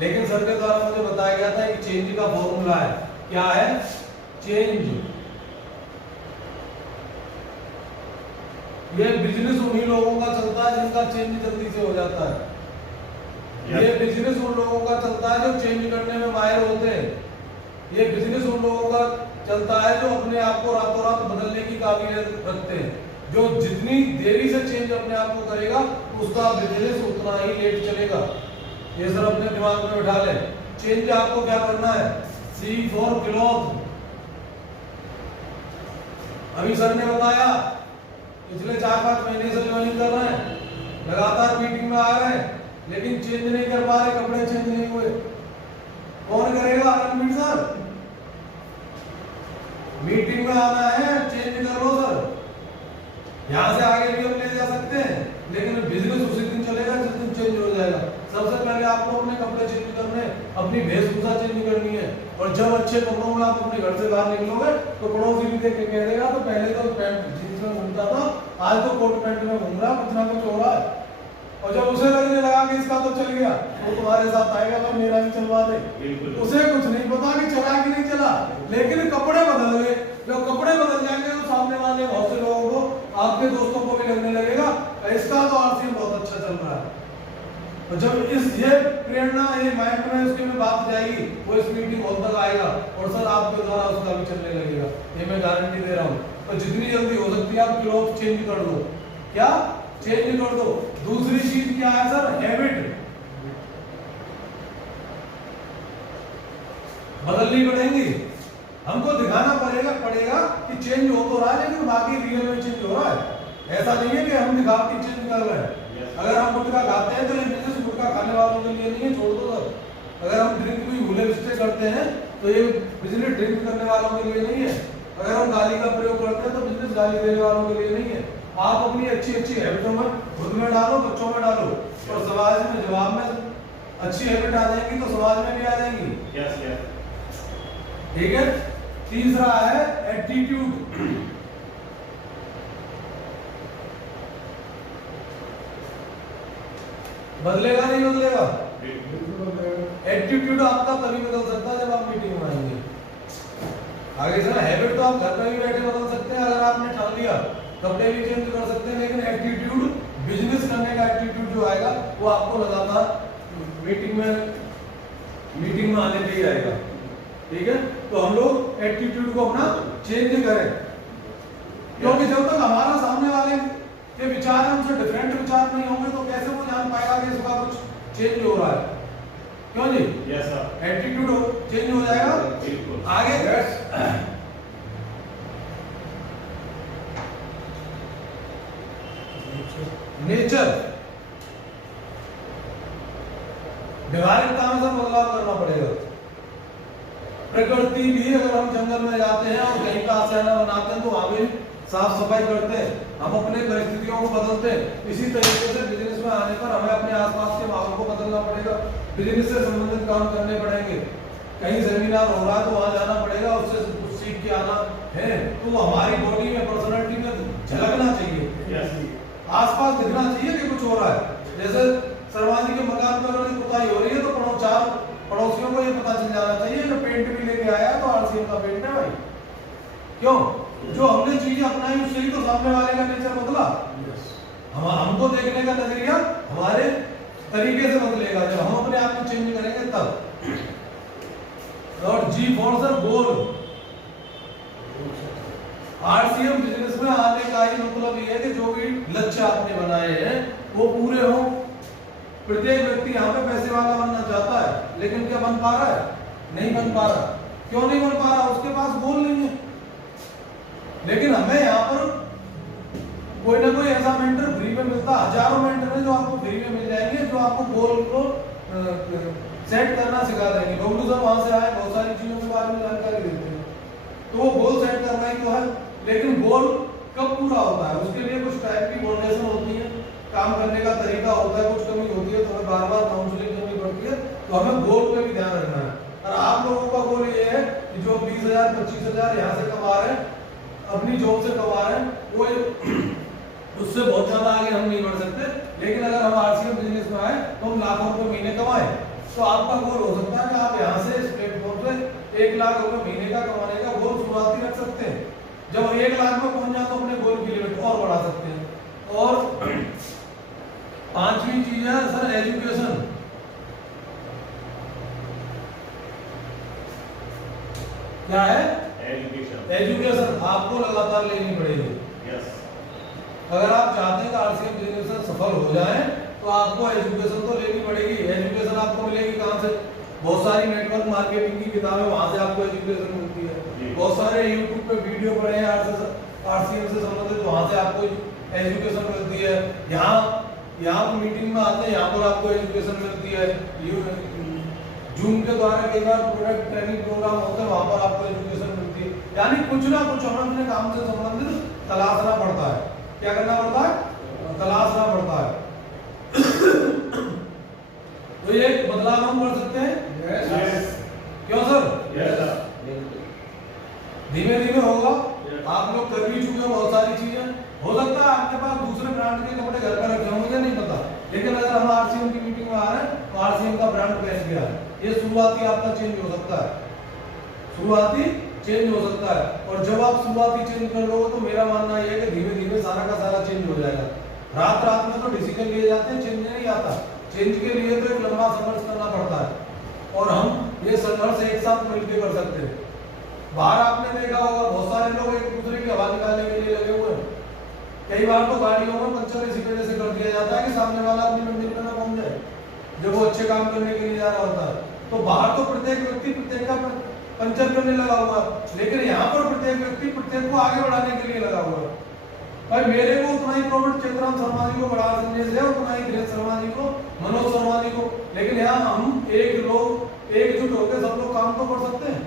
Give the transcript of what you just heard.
लेकिन सर के द्वारा मुझे बताया गया था कि चेंज का फॉर्मूला है, क्या है? चेंज। ये बिजनेस उन्हीं लोगों का चलता है जिनका चेंज जल्दी से हो जाता है। ये बिजनेस उन लोगों का चलता है जो चेंज करने में माहिर होते हैं। ये बिजनेस उन लोगों का चलता है जो अपने आप को रातों रात बदलने की काबिलियत रखते हैं। जो जितनी देरी से चेंज अपने आप को करेगा उसका बिजनेस उतना ही लेट चलेगा। ये सर अपने दिमाग में बिठा लें। चेंज आपको क्या करना है? C for cloth. अभी सर ने बताया पिछले 4-5 महीने से ज्वाइनिंग कर रहे हैं, लगातार मीटिंग में आ रहे हैं, लेकिन चेंज नहीं कर पा रहे, कपड़े चेंज नहीं हुए। कौन करेगा? रणवीर सर। मीटिंग में आना है, चेंज कर लो सर। यहाँ से आगे भी हम ले जा सकते हैं, लेकिन बिजनेस उसी दिन चलेगा जिस दिन चेंज हो जाएगा। सबसे पहले आपको अपने कपड़े चेंज करने, अपनी वेशभूषा चेंज करनी है। और जब अच्छे कपड़ों में आप अपने घर से बाहर निकलोगे तो पड़ोसी भी देख के कह देगा तो पहले तो पैंट जींस में घूमता था, आज तो कोट पैंट में घूम रहा, कुछ ना कुछ हो रहा है। और जब उसे लगने लगा कि इसका तो चल गया, वो तुम्हारे साथ आएगा भाई मेरा भी चलवा दे। उसे कुछ नहीं पता कि चला कि नहीं चला, लेकिन कपड़े बदल गए। जब कपड़े बदल जाएंगे तो सामने वाले बहुत से लोगों को, आपके दोस्तों को भी लगने लगेगा इसका तो आरसीएम बहुत अच्छा चल रहा है। और जब ये प्रेरणा, ये माइंड में उसके में बात जाएगी, वो इस मीटिंग हॉल तक आएगा और सर आपके द्वारा उसका भी चलने लगेगा। ये मैं गारंटी दे रहा हूँ। तो जितनी जल्दी हो सकती है आप क्लॉथ चेंज कर दो। क्या? चेंज कर दो। दूसरी चीज क्या है सर? हैबिट बदलनी पड़ेगी। हमको दिखाना पड़ेगा कि चेंज हो तो रहा है, लेकिन बाकी रियल में चेंज हो रहा है। ऐसा नहीं है कि हम दिखावटी चेंज कर रहे हैं। अगर हम गुटखा खाते हैं तो ये बिजनेस गुटखा खाने वालों के लिए नहीं है, छोड़ दो सर। अगर हम ड्रिंक भी भूले विस्टे करते हैं तो ये बिजनेस ड्रिंक करने वालों के लिए नहीं है। अगर हम गाली का प्रयोग करते हैं तो बिजनेस गाली देने वालों के लिए नहीं है। आप अपनी अच्छी अच्छी हैबिटों में खुद में डालो, बच्चों में डालो, और समाज में जवाब में अच्छी हैबिट आ जाएगी तो समाज में भी आ जाएंगी। ठीक है। तीसरा है एटीट्यूड। बदलेगा नहीं बदलेगा? एटीट्यूड आपका तभी बदल सकता है जब आप मीटिंग में आएंगे। आगे चला हैबिट तो आप घर में भी बैठे बदल सकते हैं अगर आपने ठान लिया, कपड़े भी चेंज कर सकते हैं, लेकिन एटीट्यूड, बिजनेस करने का एटीट्यूड जो आएगा वो आपको लगातार मीटिंग में आने पे ही आएगा। ठीक है। तो हम लोग एटीट्यूड को अपना चेंज करें, क्योंकि जब तक हमारा सामने वाले के विचार हैं उनसे डिफरेंट विचार नहीं होंगे तो कैसे वो जान पाएगा कि इसका कुछ चेंज हो रहा है? क्यों जी? Yes sir. एटीट्यूड चेंज हो जाएगा। आगे नेचर, व्यवहारिकता में सब बदलाव करना पड़ेगा। प्रकृति भी, अगर हम जंगल में जाते हैं और कहीं का आशियाना बनाते हैं तो वहां भी साफ सफाई करते हैं, हम अपने परिस्थितियों को बदलते हैं। इसी तरीके से बिजनेस में आने पर हमें अपने आसपास के माहौल को बदलना पड़ेगा, बिजनेस से संबंधित काम करने पड़ेंगे। कहीं सेमिनार हो रहा है तो वहां जाना पड़ेगा, उससे कुछ सीख के आना है, तो वो हमारी बॉडी में, पर्सनैलिटी में झलकना चाहिए, आसपास दिखना चाहिए कि कुछ हो रहा है। जैसे शर्मा जी के मकान पर अगर पुताई हो रही है तो चार पड़ोसियों को ये पता चल जाना चाहिए कि पेंट भी लेके आया तो आरसीएम का पेंट है भाई। क्यों? जो हमने चीजें अपनाई उससे ही तो सामने वाले का नेचर बदला। हमको देखने का नजरिया हमारे तरीके से बदलेगा जब हम अपने आप को चेंज करेंगे तब। और G for sir goal. RCM business में आने का ही मतलब ये है कि जो भी लक्ष्य आपने बनाए हैं वो पूरे हो। प्रत्येक व्यक्ति यहाँ पे पैसे वाला बनना चाहता है, लेकिन क्या बन पा रहा है? नहीं बन पा रहा। क्यों नहीं बन पा रहा? उसके पास गोल नहीं है। लेकिन हमें यहाँ पर कोई ना कोई ऐसा मेंटर फ्री में मिलता, हजारों मेंटर है जो आपको फ्री में मिल जाएंगे, जो आपको गोल को सेट करना सिखा देंगे। बबलू सर वहां से आए, बहुत सारी चीजों के बारे में जानकारी देते हैं, तो वो गोल सेट करना ही तो है। लेकिन गोल कब पूरा होता है? उसके लिए कुछ टाइप की मोटिवेशन होती है, काम करने का तरीका होता है, कुछ कमी होती है तो हमें बार बार काउंसलिंग करनी पड़ती है। तो हमें गोल पे भी ध्यान रखना है। और आप लोगों का गोल ये है कि जो 20,000 25,000 यहाँ से कमा रहे हैं, अपनी जॉब से कमा रहे हैं, वो उससे बहुत ज्यादा आगे हम नहीं बढ़ सकते। लेकिन अगर हम आरसीएम बिजनेस में आए तो हम लाखों रुपए महीने कमाएं, तो आपका गोल हो सकता है कि आप यहाँ से इस प्लेटफॉर्म से 1 लाख रुपए महीने का कमाने का गोल शुरुआती रख सकते हैं। जब 1 लाख में पहुंच जाए तो अपने गोल की लिमिट और बढ़ा सकते हैं। और 5वीं चीज है सर एजुकेशन। क्या है? एजुकेशन आपको लगातार लेनी पड़ेगी। अगर आप चाहते हैं कि आरसीएम बिजनेस सफल हो जाए तो आपको एजुकेशन तो लेनी पड़ेगी। एजुकेशन आपको मिलेगी कहाँ से? बहुत सारी नेटवर्क मार्केटिंग की किताबें, वहां से आपको एजुकेशन मिलती है। बहुत सारे यूट्यूब पे वीडियो पढ़े हैं आरसीएम से संबंधित, वहां से आपको एजुकेशन मिलती है। यहाँ मीटिंग में आते हैं, यहाँ पर आपको एजुकेशन मिलती है। जूम के द्वारा कई बार प्रोडक्ट ट्रेनिंग प्रोग्राम होते हैं, वहां पर आपको एजुकेशन मिलती है। यानी कुछ ना कुछ हमें अपने काम से संबंधित तलाशना पड़ता है। क्या करना पड़ता है? तलाशना पड़ता है। तो ये बदलाव हम कर सकते हैं। yes. क्यों सर? धीमे धीमे होगा। आप लोग कर भी चुके हो बहुत सारी चीजें। हो सकता है आपके पास दूसरे ब्रांड के कपड़े घर पर रखे हों, मुझे नहीं पता, लेकिन अगर हम आरसीएम की मीटिंग में आ रहे हैं तो आरसीएम का ब्रांड पहन गया है। ये शुरुआती आपका चेंज हो सकता है, शुरुआती चेंज हो सकता है। और जब आप शुरुआती चेंज कर लोगे तो मेरा मानना यह है कि धीमे धीमे सारा का सारा चेंज हो जाएगा। रात में तो डिसीजन लिए जाते हैं, चेंज नहीं आता। चेंज के लिए तो एक लंबा संघर्ष करना पड़ता है और हम ये संघर्ष एक साथ मिलकर कर सकते हैं। बाहर आपने देखा होगा बहुत सारे लोग एक दूसरे की हवा निकालने के लिए लगे हुए हैं। कई बार तो गाड़ियों में पंचर इसी वजह से कर दिया जाता है कि सामने वाला अपनी मंजिल पर ना पहुंच जाए, जब वो अच्छे काम करने के लिए जा रहा होता है। तो बाहर तो प्रत्येक व्यक्ति प्रत्येक का पंचर करने लगा हुआ है, लेकिन यहाँ पर प्रत्येक व्यक्ति प्रत्येक को आगे बढ़ाने के लिए लगा हुआ है। भाई मेरे को उतना ही प्रॉफिट चेतराम शर्मा जी को बढ़ा संदेश है, उतना ही धीरेन्द्र शर्मा जी को, मनोज शर्मा जी को, लेकिन यहाँ हम एक लोग एकजुट होकर सब लोग काम तो कर सकते हैं।